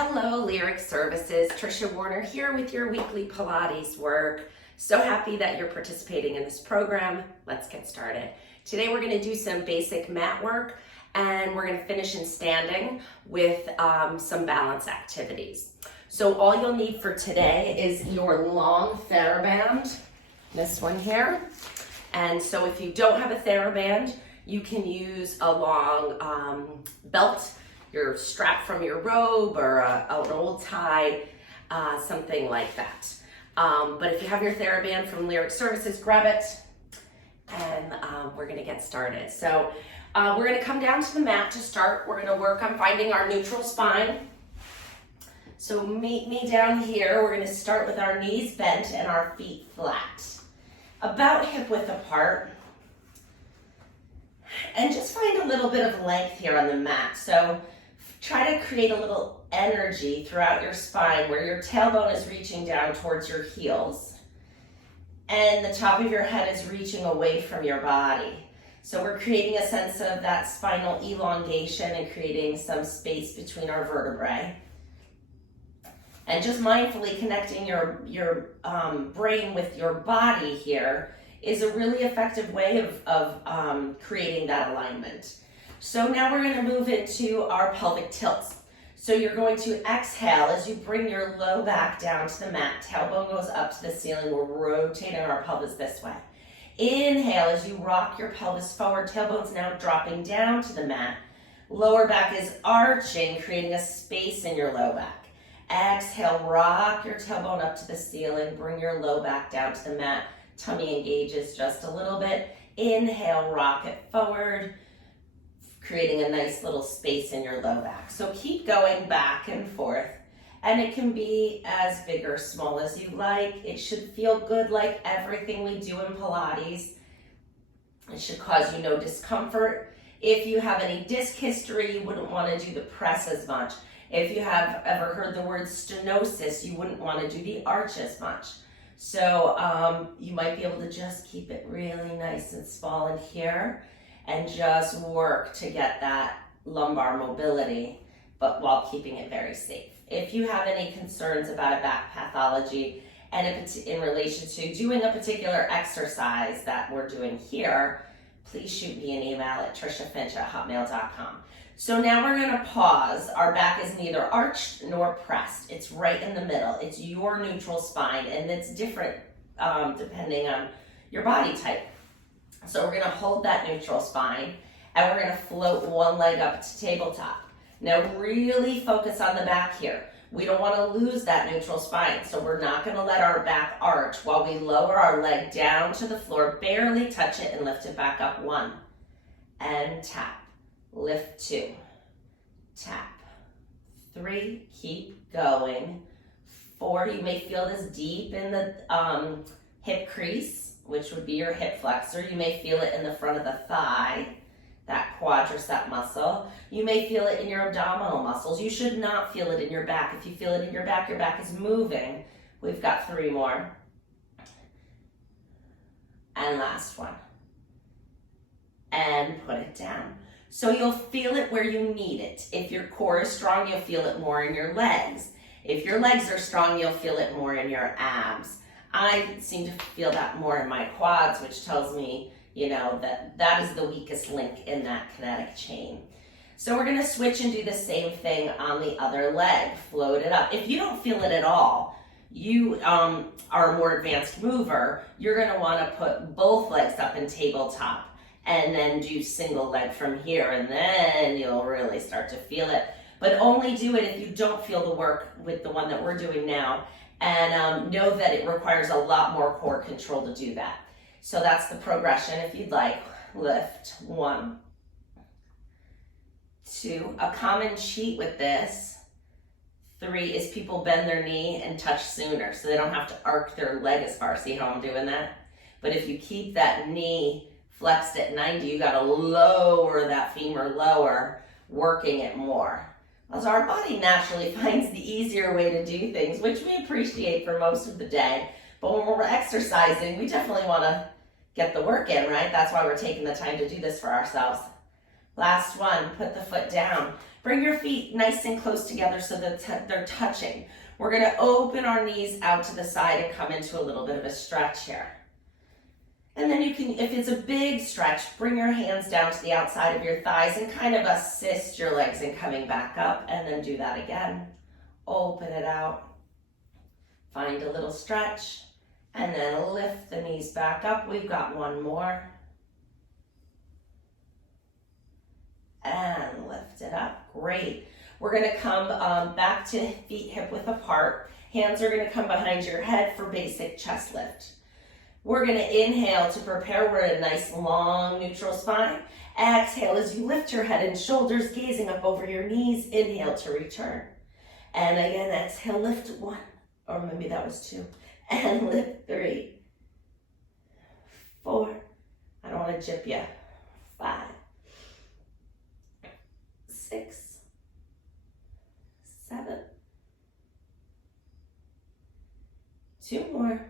Hello, Lyric Services. Tricia Warner here with your weekly Pilates work. So happy that you're participating in this program. Let's get started. Today we're going to do some basic mat work and we're going to finish in standing with some balance activities. So all you'll need for today is your long TheraBand, this one here. And so if you don't have a TheraBand, you can use a long belt, your strap from your robe, or an old tie, something like that. But if you have your TheraBand from Lyric Services, grab it, and we're gonna get started. So we're gonna come down to the mat to start. We're gonna work on finding our neutral spine. So meet me down here. We're gonna start with our knees bent and our feet flat, about hip width apart. And just find a little bit of length here on the mat. So try to create a little energy throughout your spine where your tailbone is reaching down towards your heels and the top of your head is reaching away from your body. So we're creating a sense of that spinal elongation and creating some space between our vertebrae. And just mindfully connecting your brain with your body here is a really effective way of creating that alignment. So now we're going to move into our pelvic tilts. So you're going to exhale as you bring your low back down to the mat. Tailbone goes up to the ceiling. We're rotating our pelvis this way. Inhale as you rock your pelvis forward. Tailbone's now dropping down to the mat. Lower back is arching, creating a space in your low back. Exhale, rock your tailbone up to the ceiling. Bring your low back down to the mat. Tummy engages just a little bit. Inhale, rock it forward, creating a nice little space in your low back. So keep going back and forth, and it can be as big or small as you like. It should feel good like everything we do in Pilates. It should cause you no discomfort. If you have any disc history, you wouldn't want to do the press as much. If you have ever heard the word stenosis, you wouldn't want to do the arch as much. So you might be able to just keep it really nice and small in here and just work to get that lumbar mobility, but while keeping it very safe. If you have any concerns about a back pathology and in relation to doing a particular exercise that we're doing here, please shoot me an email at triciafinch@hotmail.com. So now we're gonna pause. Our back is neither arched nor pressed. It's right in the middle. It's your neutral spine, and it's different depending on your body type. So we're gonna hold that neutral spine, and we're gonna float one leg up to tabletop. Now really focus on the back here. We don't wanna lose that neutral spine, so we're not gonna let our back arch while we lower our leg down to the floor, barely touch it, and lift it back up. 1, and tap. Lift 2, tap, 3, keep going, 4, you may feel this deep in the hip crease, which would be your hip flexor. You may feel it in the front of the thigh, that quadricep muscle. You may feel it in your abdominal muscles. You should not feel it in your back. If you feel it in your back is moving. We've got 3 more. And last one. And put it down. So you'll feel it where you need it. If your core is strong, you'll feel it more in your legs. If your legs are strong, you'll feel it more in your abs. I seem to feel that more in my quads, which tells me, that is the weakest link in that kinetic chain. So we're gonna switch and do the same thing on the other leg. Float it up. If you don't feel it at all, you are a more advanced mover, you're gonna wanna put both legs up in tabletop and then do single leg from here, and then you'll really start to feel it. But only do it if you don't feel the work with the one that we're doing now, and know that it requires a lot more core control to do that. So that's the progression. If you'd like, lift 1, 2, a common cheat with this, 3 is people bend their knee and touch sooner, so they don't have to arc their leg as far. See how I'm doing that? But if you keep that knee flexed at 90, you gotta lower that femur lower, working it more. As our body naturally finds the easier way to do things, which we appreciate for most of the day. But when we're exercising, we definitely wanna get the work in, right? That's why we're taking the time to do this for ourselves. Last one, put the foot down. Bring your feet nice and close together so that they're touching. We're gonna open our knees out to the side and come into a little bit of a stretch here. And then you can, if it's a big stretch, bring your hands down to the outside of your thighs and kind of assist your legs in coming back up, and then do that again. Open it out. Find a little stretch, and then lift the knees back up. We've got one more. And lift it up. Great. We're going to come back to feet hip width apart. Hands are going to come behind your head for basic chest lift. We're going to inhale to prepare. We're in a nice long neutral spine. Exhale as you lift your head and shoulders, gazing up over your knees. Inhale to return. And again, exhale, lift 1. Or maybe that was 2. And lift 3. 4. I don't want to jip you. 5. 6. 7. 2 more.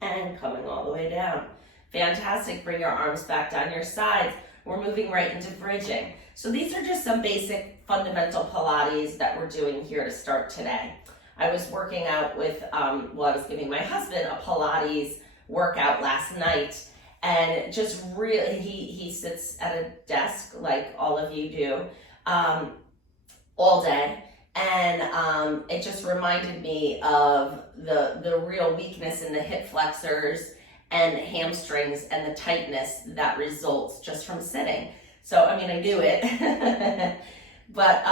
And coming all the way down. Fantastic. Bring your arms back down your sides. We're moving right into bridging. So these are just some basic fundamental Pilates that we're doing here to start today. I was working out with, I was giving my husband a Pilates workout last night, and just really, he sits at a desk like all of you do all day. And it just reminded me of the real weakness in the hip flexors and hamstrings and the tightness that results just from sitting. So, I mean, I knew it, but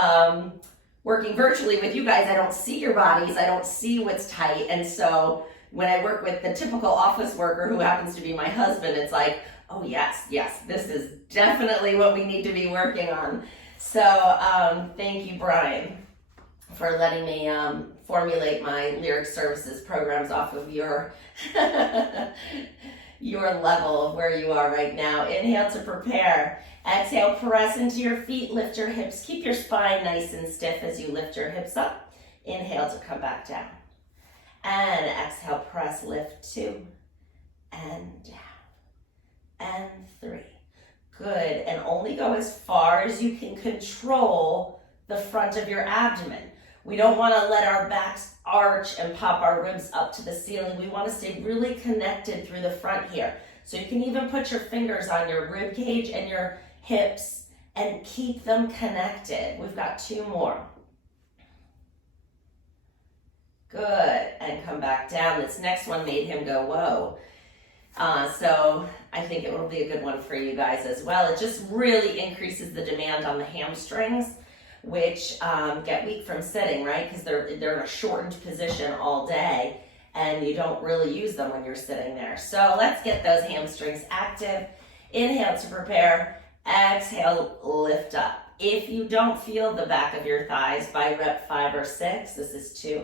working virtually with you guys, I don't see your bodies, I don't see what's tight. And so when I work with the typical office worker who happens to be my husband, it's like, oh yes, this is definitely what we need to be working on. So thank you, Brian, for letting me formulate my lyric services programs off of your your level of where you are right now. Inhale to prepare. Exhale, press into your feet, lift your hips. Keep your spine nice and stiff as you lift your hips up. Inhale to come back down. And exhale, press, lift 2, and down, and 3. Good, and only go as far as you can control the front of your abdomen. We don't want to let our backs arch and pop our ribs up to the ceiling. We want to stay really connected through the front here. So you can even put your fingers on your rib cage and your hips and keep them connected. We've got 2 more. Good, and come back down. This next one made him go, whoa. So I think it will be a good one for you guys as well. It just really increases the demand on the hamstrings, which get weak from sitting, right? Because they're in a shortened position all day, and you don't really use them when you're sitting there. So let's get those hamstrings active. Inhale to prepare. Exhale, lift up. If you don't feel the back of your thighs by rep 5 or 6, this is 2.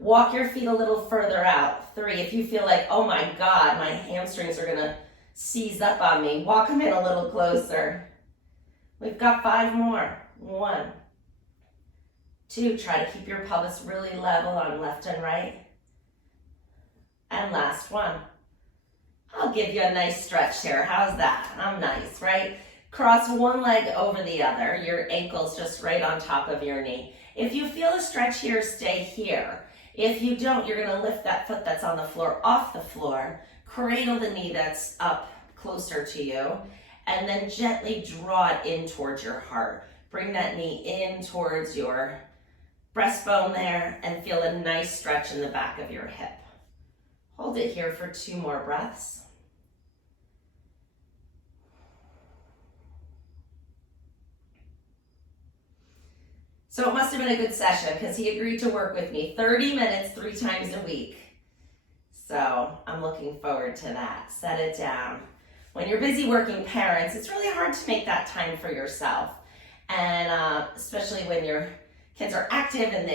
Walk your feet a little further out. 3. If you feel like, oh my God, my hamstrings are gonna seize up on me, walk them in a little closer. We've got 5 more. 1, 2, try to keep your pelvis really level on left and right. And last one. I'll give you a nice stretch here. How's that? I'm nice, right? Cross one leg over the other. Your ankle's just right on top of your knee. If you feel a stretch here, stay here. If you don't, you're gonna lift that foot that's on the floor off the floor, cradle the knee that's up closer to you, and then gently draw it in towards your heart. Bring that knee in towards your breastbone there and feel a nice stretch in the back of your hip. Hold it here for 2 more breaths. So it must have been a good session because he agreed to work with me 30 minutes 3 times a week. So I'm looking forward to that. Set it down. When you're busy working parents, it's really hard to make that time for yourself. And especially when your kids are active and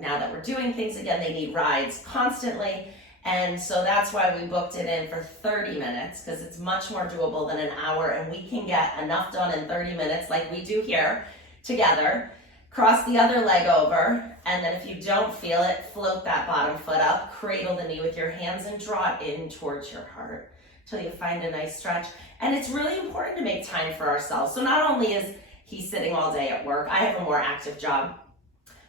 now that we're doing things again, they need rides constantly. And so that's why we booked it in for 30 minutes because it's much more doable than an hour, and we can get enough done in 30 minutes like we do here together. Cross the other leg over, and then if you don't feel it, float that bottom foot up, cradle the knee with your hands and draw it in towards your heart. till you find a nice stretch. And it's really important to make time for ourselves. So not only is he sitting all day at work, I have a more active job,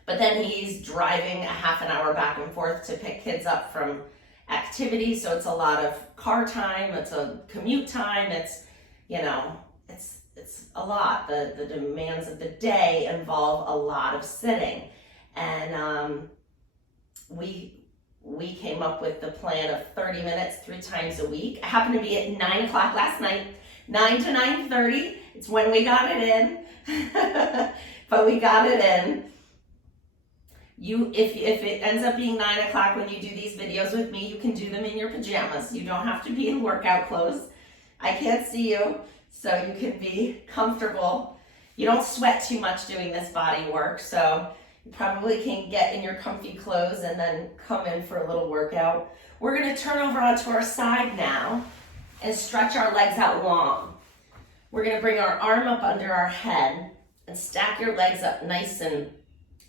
but then he's driving a half an hour back and forth to pick kids up from activities. So it's a lot of car time, it's a commute time, it's, you know, it's a lot. The demands of the day involve a lot of sitting. And we came up with the plan of 30 minutes 3 times a week. I happened to be at 9 o'clock last night, 9 to 9:30. It's when we got it in, but we got it in. If it ends up being 9 o'clock when you do these videos with me, you can do them in your pajamas. You don't have to be in workout clothes. I can't see you, so you can be comfortable. You don't sweat too much doing this body work, so you probably can get in your comfy clothes and then come in for a little workout. We're gonna turn over onto our side now and stretch our legs out long. We're gonna bring our arm up under our head and stack your legs up nice and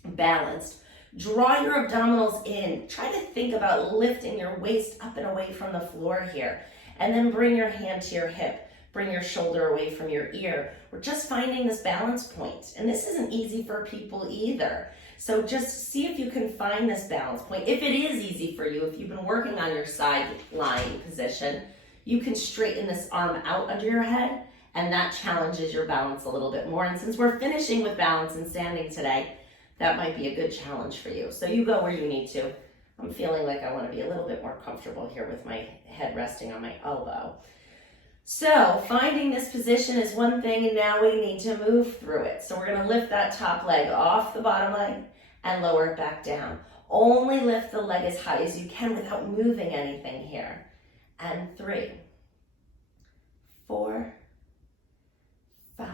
balanced. Draw your abdominals in. Try to think about lifting your waist up and away from the floor here. And then bring your hand to your hip. Bring your shoulder away from your ear. We're just finding this balance point. And this isn't easy for people either. So just see if you can find this balance point. If it is easy for you, if you've been working on your side lying position, you can straighten this arm out under your head, and that challenges your balance a little bit more. And since we're finishing with balance and standing today, that might be a good challenge for you. So you go where you need to. I'm feeling like I want to be a little bit more comfortable here with my head resting on my elbow. So finding this position is one thing, and now we need to move through it. So we're going to lift that top leg off the bottom leg and lower it back down. Only lift the leg as high as you can without moving anything here. And 3, 4, 5,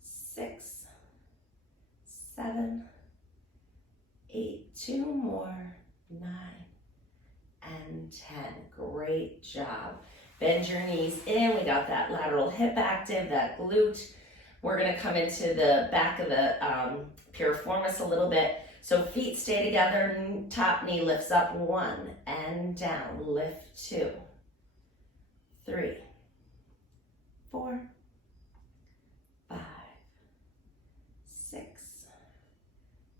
6, 7, 8, 2 more, 9, and 10. Great job. Bend your knees in. We got that lateral hip active, that glute. We're going to come into the back of the piriformis a little bit. So feet stay together, top knee lifts up, 1 and down, lift 2, 3, 4, 5, 6,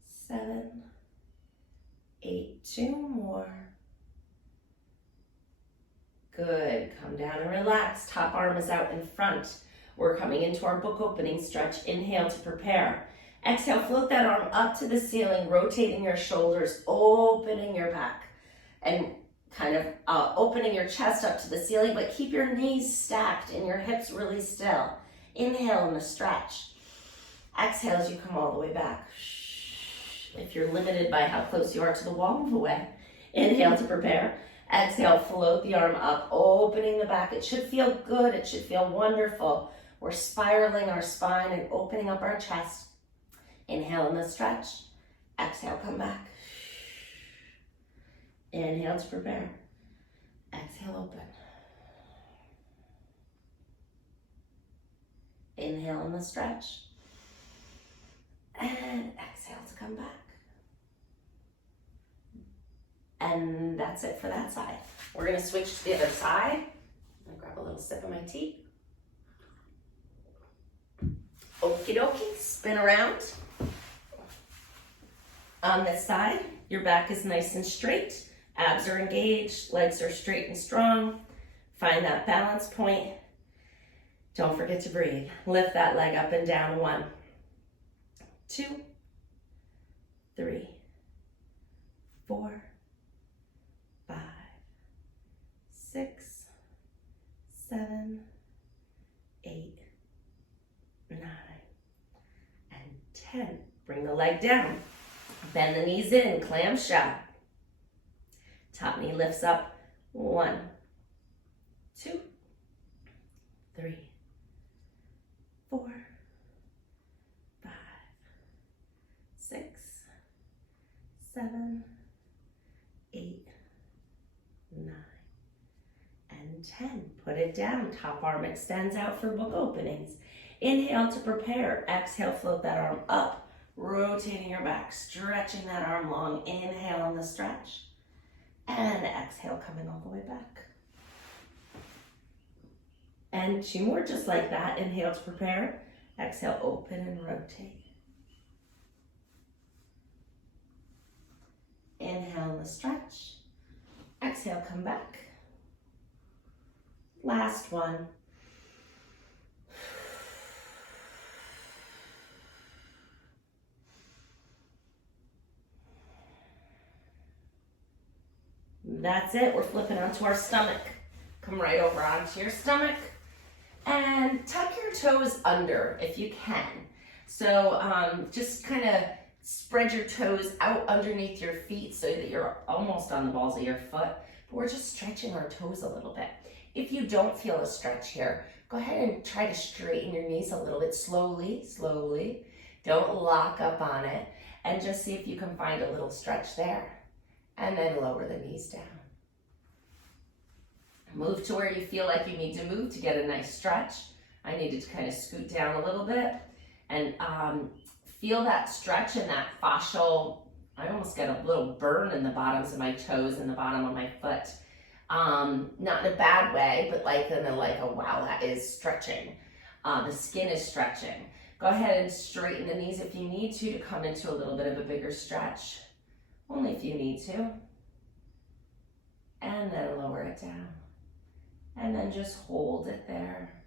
7, 8, 2 more. Good, come down and relax. Top arm is out in front. We're coming into our book opening stretch. Inhale to prepare. Exhale, float that arm up to the ceiling, rotating your shoulders, opening your back, and kind of opening your chest up to the ceiling, but keep your knees stacked and your hips really still. Inhale in the stretch. Exhale as you come all the way back. If you're limited by how close you are to the wall, move away. Inhale to prepare. Exhale, float the arm up, opening the back. It should feel good. It should feel wonderful. We're spiraling our spine and opening up our chest. Inhale in the stretch. Exhale, come back. Inhale to prepare. Exhale, open. Inhale in the stretch. And exhale to come back. And that's it for that side. We're gonna switch to the other side. I'm gonna grab a little sip of my tea. Okie dokie, spin around. On this side, your back is nice and straight. Abs are engaged, legs are straight and strong. Find that balance point. Don't forget to breathe. Lift that leg up and down. 1, 2, 3, 4, 5, 6, 7, 8, 9, and 10. Bring the leg down. Bend the knees in, clamshell. Top knee lifts up. 1, 2, 3, 4, 5, 6, 7, 8, 9, and 10. Put it down. Top arm extends out for book openings. Inhale to prepare. Exhale, float that arm up, rotating your back, stretching that arm long. Inhale on the stretch. And exhale, coming all the way back. And 2 more just like that. Inhale to prepare. Exhale, open and rotate. Inhale the stretch. Exhale, come back. Last one. That's it. We're flipping onto our stomach. Come right over onto your stomach and tuck your toes under if you can. So just kind of spread your toes out underneath your feet so that you're almost on the balls of your foot. But we're just stretching our toes a little bit. If you don't feel a stretch here, go ahead and try to straighten your knees a little bit slowly, slowly. Don't lock up on it, and just see if you can find a little stretch there. And then lower the knees down. Move to where you feel like you need to move to get a nice stretch. I needed to kind of scoot down a little bit and feel that stretch and that fascial. I almost get a little burn in the bottoms of my toes and the bottom of my foot. Not in a bad way, but like in a wow, that is stretching. The skin is stretching. Go ahead and straighten the knees if you need to come into a little bit of a bigger stretch. Only if you need to. And then lower it down. And then just hold it there.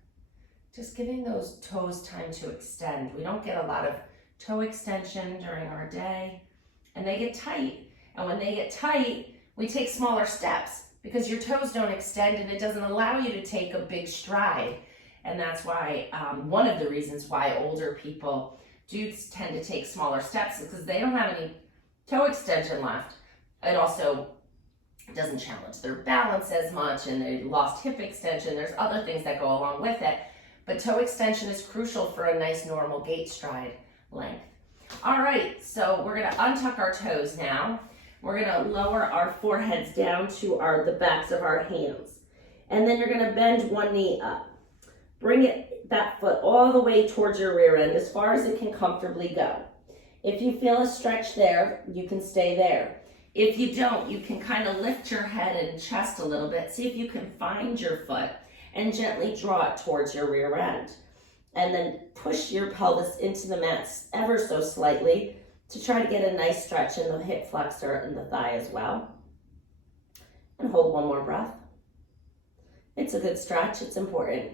Just giving those toes time to extend. We don't get a lot of toe extension during our day, and they get tight. And when they get tight, we take smaller steps because your toes don't extend and it doesn't allow you to take a big stride. And that's why, one of the reasons why older people do tend to take smaller steps is because they don't have any toe extension left. It also doesn't challenge their balance as much, and they lost hip extension. There's other things that go along with it, but toe extension is crucial for a nice normal gait stride length. All right, so we're gonna untuck our toes now. We're gonna lower our foreheads down to the backs of our hands. And then you're gonna bend one knee up. Bring that foot all the way towards your rear end as far as it can comfortably go. If you feel a stretch there, you can stay there. If you don't, you can kind of lift your head and chest a little bit. See if you can find your foot and gently draw it towards your rear end. And then push your pelvis into the mat ever so slightly to try to get a nice stretch in the hip flexor and the thigh as well. And hold one more breath. It's a good stretch, it's important.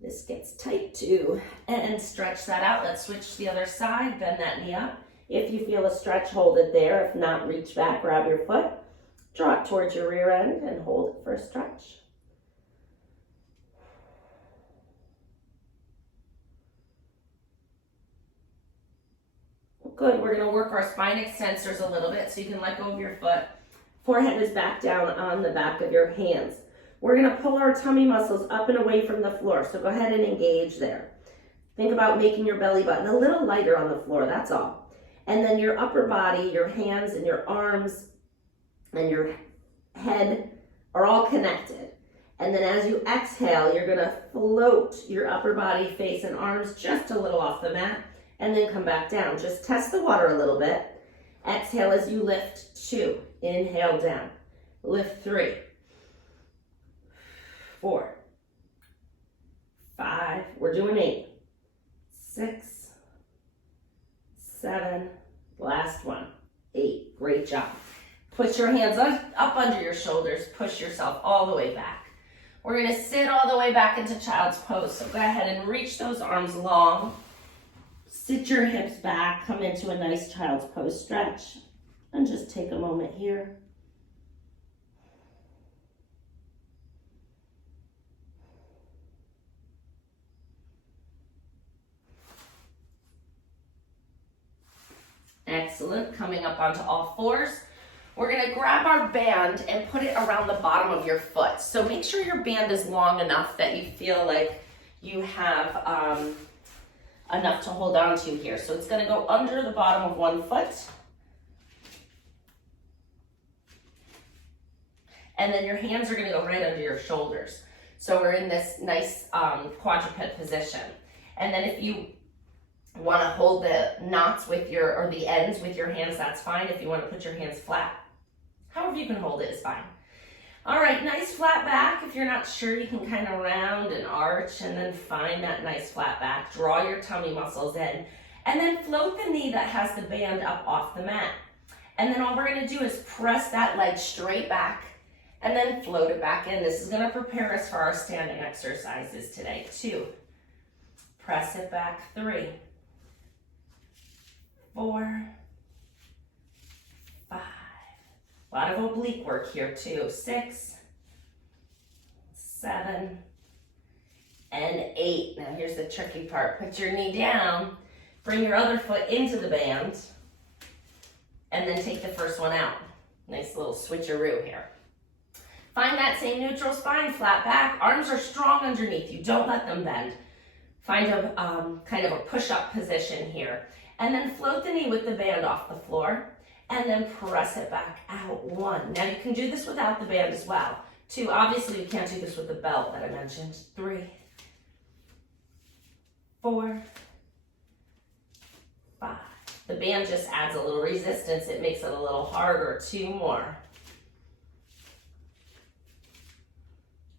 This gets tight too. And stretch that out. Let's switch to the other side, bend that knee up. If you feel a stretch, hold it there. If not, reach back, grab your foot, draw it towards your rear end and hold it for a stretch. Good, we're gonna work our spine extensors a little bit so you can let go of your foot. Forehead is back down on the back of your hands. We're gonna pull our tummy muscles up and away from the floor, so go ahead and engage there. Think about making your belly button a little lighter on the floor, that's all. And then your upper body, your hands and your arms and your head are all connected. And then as you exhale, you're gonna float your upper body, face and arms just a little off the mat and then come back down. Just test the water a little bit. Exhale as you lift 2, inhale down. Lift 3, 4, 5, we're doing 8, 6, 7, last one, 8, great job. Put your hands up under your shoulders, push yourself all the way back. We're gonna sit all the way back into child's pose, so go ahead and reach those arms long, sit your hips back, come into a nice child's pose stretch, and just take a moment here. Excellent, coming up onto all fours. We're gonna grab our band and put it around the bottom of your foot. So make sure your band is long enough that you feel like you have enough to hold on to here. So it's gonna go under the bottom of one foot. And then your hands are gonna go right under your shoulders. So we're in this nice quadruped position. And then if you want to hold the knots with or the ends with your hands, that's fine. If you want to put your hands flat, however you can hold it is fine. All right, nice flat back. If you're not sure, you can kind of round and arch and then find that nice flat back. Draw your tummy muscles in. And then float the knee that has the band up off the mat. And then all we're gonna do is press that leg straight back and then float it back in. This is gonna prepare us for our standing exercises today. 2, press it back. 3, 4, 5. A lot of oblique work here too. 6, 7, and 8. Now here's the tricky part. Put your knee down, bring your other foot into the band, and then take the first one out. Nice little switcheroo here. Find that same neutral spine, flat back. Arms are strong underneath you. Don't let them bend. Find a kind of a push-up position here. And then float the knee with the band off the floor. And then press it back out. 1. Now you can do this without the band as well. 2, obviously you can't do this with the belt that I mentioned. 3, 4, 5. The band just adds a little resistance. It makes it a little harder. 2 more.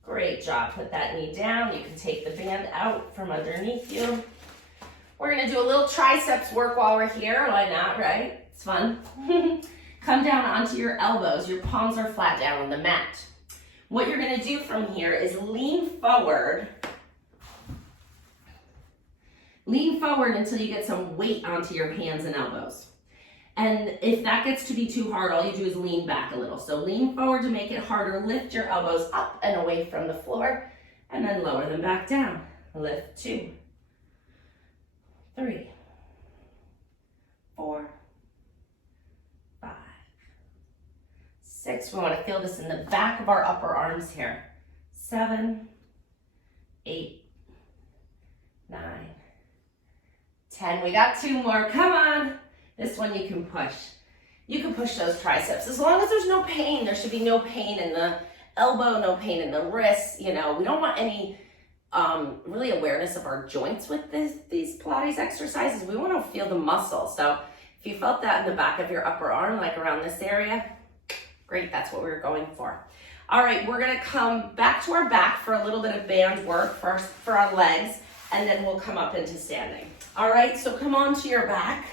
Great job. Put that knee down. You can take the band out from underneath you. We're gonna do a little triceps work while we're here. Why not, right? It's fun. Come down onto your elbows. Your palms are flat down on the mat. What you're gonna do from here is lean forward. Lean forward until you get some weight onto your hands and elbows. And if that gets to be too hard, all you do is lean back a little. So lean forward to make it harder. Lift your elbows up and away from the floor, and then lower them back down. Lift. 2, 3, 4, 5, 6. We want to feel this in the back of our upper arms here. 7, 8, 9, 10. We got 2 more. Come on. This one you can push. You can push those triceps. As long as there's no pain, there should be no pain in the elbow, no pain in the wrist. You know, we don't want any really awareness of our joints with these Pilates exercises. We want to feel the muscle. So if you felt that in the back of your upper arm, like around this area, great, that's what we were going for. All right, we're gonna come back to our back for a little bit of band work for our legs, and then we'll come up into standing. All right, so come on to your back,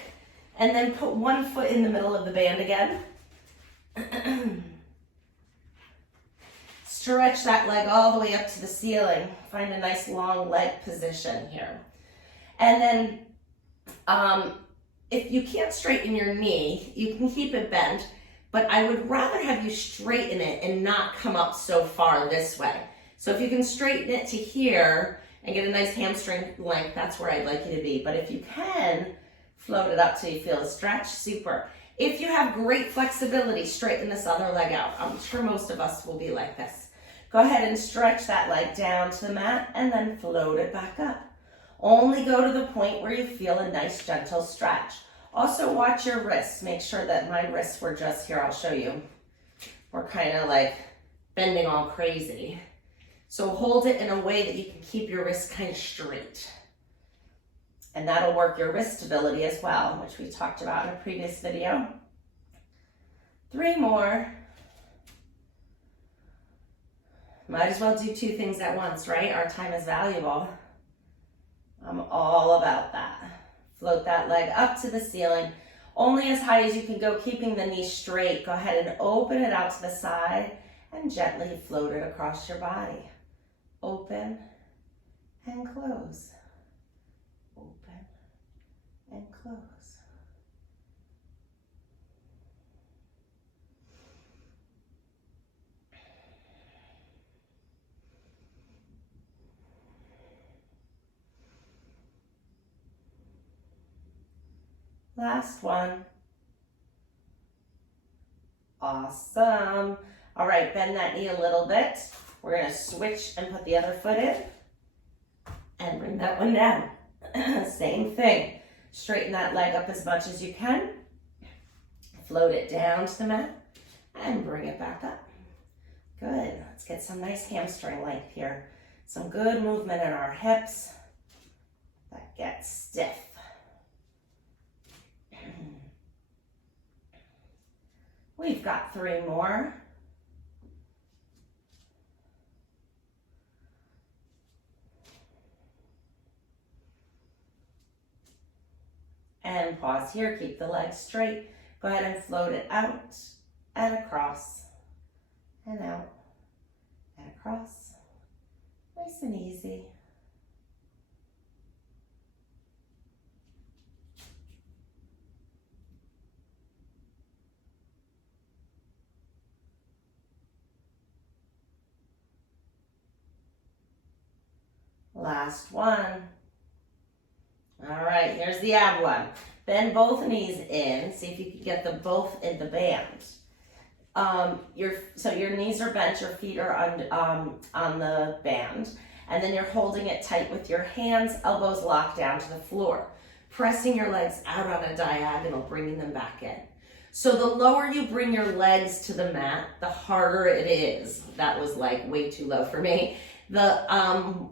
and then put one foot in the middle of the band again. Stretch that leg all the way up to the ceiling. Find a nice long leg position here. And then if you can't straighten your knee, you can keep it bent, but I would rather have you straighten it and not come up so far this way. So if you can straighten it to here and get a nice hamstring length, that's where I'd like you to be. But if you can, float it up till you feel a stretch, super. If you have great flexibility, straighten this other leg out. I'm sure most of us will be like this. Go ahead and stretch that leg down to the mat and then float it back up. Only go to the point where you feel a nice gentle stretch. Also watch your wrists. Make sure that my wrists were just here. I'll show you. We're kind of like bending all crazy. So hold it in a way that you can keep your wrists kind of straight. And that'll work your wrist stability as well, which we talked about in a previous video. 3 more. Might as well do 2 things at once, right? Our time is valuable. I'm all about that. Float that leg up to the ceiling, only as high as you can go, keeping the knee straight. Go ahead and open it out to the side and gently float it across your body. Open and close. Open and close. Last one. Awesome. All right, bend that knee a little bit. We're gonna switch and put the other foot in and bring that one down. Same thing. Straighten that leg up as much as you can. Float it down to the mat and bring it back up. Good. Let's get some nice hamstring length here. Some good movement in our hips that gets stiff. We've got 3 more. And pause here, keep the legs straight. Go ahead and float it out and across and out and across. Nice and easy. Last one. All right, here's the ab one. Bend both knees in. See if you can get them both in the band. So your knees are bent, your feet are on the band, and then you're holding it tight with your hands, elbows locked down to the floor, pressing your legs out on a diagonal, bringing them back in. So the lower you bring your legs to the mat, the harder it is. That was like way too low for me. The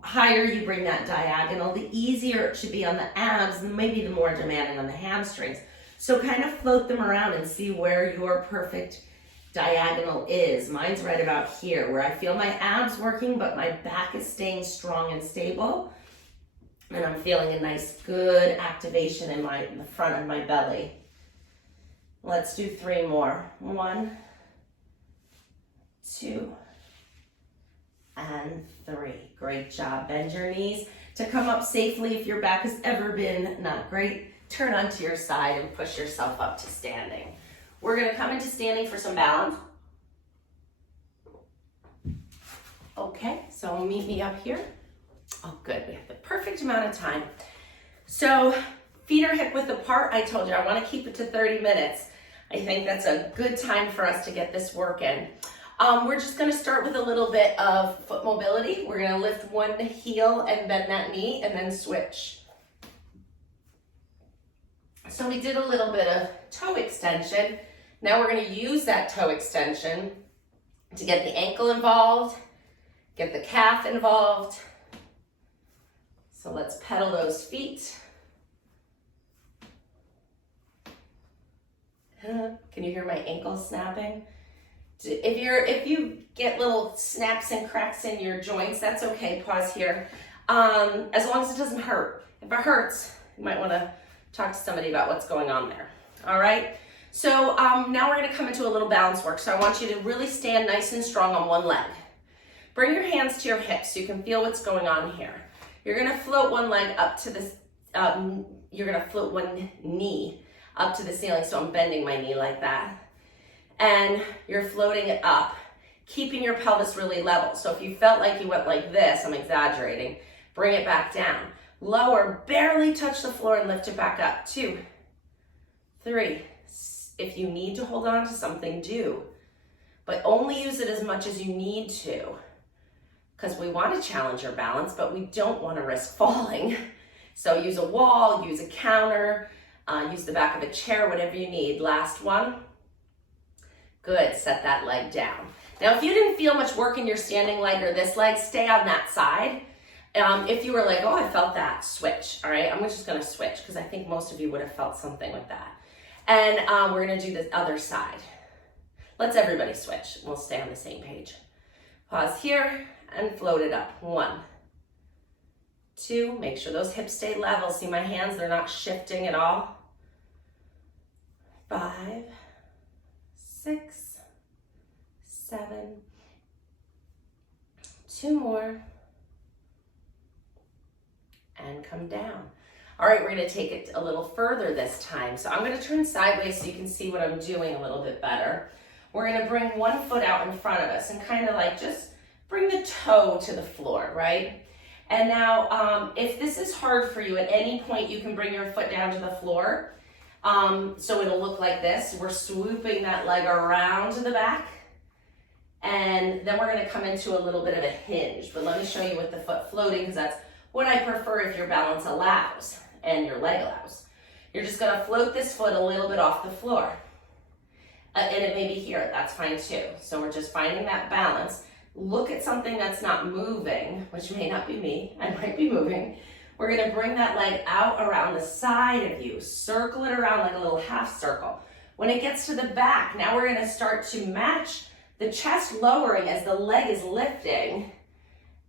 higher you bring that diagonal, the easier it should be on the abs, and maybe the more demanding on the hamstrings. So kind of float them around and see where your perfect diagonal is. Mine's right about here, where I feel my abs working, but my back is staying strong and stable. And I'm feeling a nice, good activation in the front of my belly. Let's do 3 more. 1, 2, and 3. Great job. Bend your knees to come up safely. If your back has ever been not great, turn onto your side and push yourself up to standing. We're going to come into standing for some balance. Okay, so meet me up here. Oh, good. We have the perfect amount of time. So feet are hip width apart. I told you I want to keep it to 30 minutes. I think that's a good time for us to get this work in. We're just going to start with a little bit of foot mobility. We're going to lift one heel and bend that knee and then switch. So we did a little bit of toe extension. Now we're going to use that toe extension to get the ankle involved, get the calf involved. So let's pedal those feet. Can you hear my ankle snapping? If you get little snaps and cracks in your joints, that's okay. Pause here. As long as it doesn't hurt. If it hurts, you might want to talk to somebody about what's going on there. All right. So now we're going to come into a little balance work. So I want you to really stand nice and strong on one leg. Bring your hands to your hips so you can feel what's going on here. You're going to float one leg up to this. You're going to float one knee up to the ceiling. So I'm bending my knee like that. And you're floating it up, keeping your pelvis really level. So if you felt like you went like this, I'm exaggerating, bring it back down. Lower, barely touch the floor and lift it back up. 2, 3. If you need to hold on to something, do. But only use it as much as you need to. Because we want to challenge your balance, but we don't want to risk falling. So use a wall, use a counter, use the back of a chair, whatever you need. Last one. Good, set that leg down. Now, if you didn't feel much work in your standing leg or this leg, stay on that side. If you were like, oh, I felt that, switch, all right? I'm just gonna switch because I think most of you would have felt something with that. And we're gonna do the other side. Let's everybody switch. We'll stay on the same page. Pause here and float it up. 1, 2, make sure those hips stay level. See my hands, they're not shifting at all. 5, 6, 7, 2 more, and come down. All right, we're gonna take it a little further this time. So I'm gonna turn sideways so you can see what I'm doing a little bit better. We're gonna bring one foot out in front of us and kind of like just bring the toe to the floor, right? And now, if this is hard for you, at any point you can bring your foot down to the floor. So it'll look like this. We're swooping that leg around to the back. And then we're gonna come into a little bit of a hinge. But let me show you with the foot floating, because that's what I prefer if your balance allows and your leg allows. You're just gonna float this foot a little bit off the floor. And it may be here, that's fine too. So we're just finding that balance. Look at something that's not moving, which may not be me, I might be moving. We're gonna bring that leg out around the side of you, circle it around like a little half circle. When it gets to the back, now we're gonna start to match the chest lowering as the leg is lifting,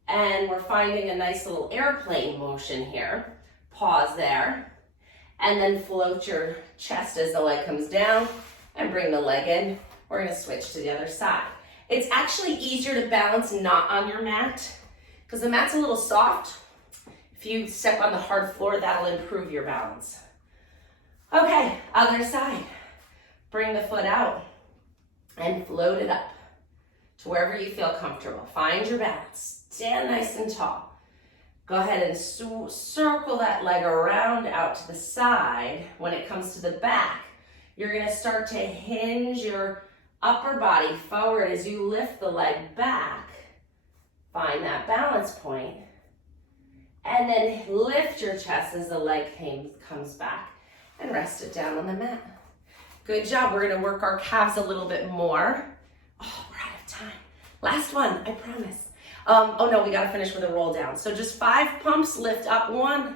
and we're finding a nice little airplane motion here. Pause there. and then float your chest as the leg comes down and bring the leg in. We're gonna switch to the other side. It's actually easier to balance not on your mat because the mat's a little soft. If you step on the hard floor, that'll improve your balance. Okay, other side. Bring the foot out and float it up to wherever you feel comfortable. Find your balance. Stand nice and tall. Go ahead and circle that leg around out to the side. When it comes to the back, you're gonna start to hinge your upper body forward as you lift the leg back. Find that balance point. And then lift your chest as the leg comes back and rest it down on the mat. Good job. We're gonna work our calves a little bit more. Oh, we're out of time. Last one, I promise. Oh no, we gotta finish with a roll down. So just 5 pumps, lift up, 1,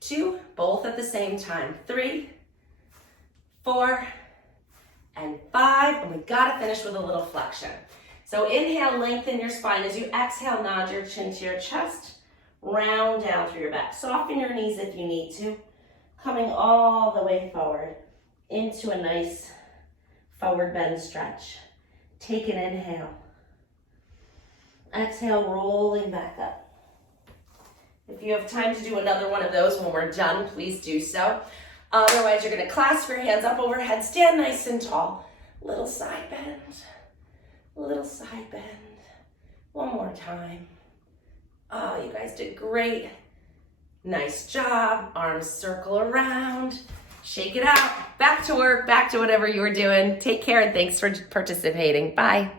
2, both at the same time. 3, 4, and 5, and we gotta finish with a little flexion. So inhale, lengthen your spine. As you exhale, nod your chin to your chest, round down through your back. Soften your knees if you need to. Coming all the way forward into a nice forward bend stretch. Take an inhale. Exhale, rolling back up. If you have time to do another one of those when we're done, please do so. Otherwise, you're gonna clasp your hands up overhead, stand nice and tall. Little side bend, little side bend. One more time. Oh, you guys did great. Nice job. Arms circle around. Shake it out. Back to work, back to whatever you were doing. Take care and thanks for participating. Bye.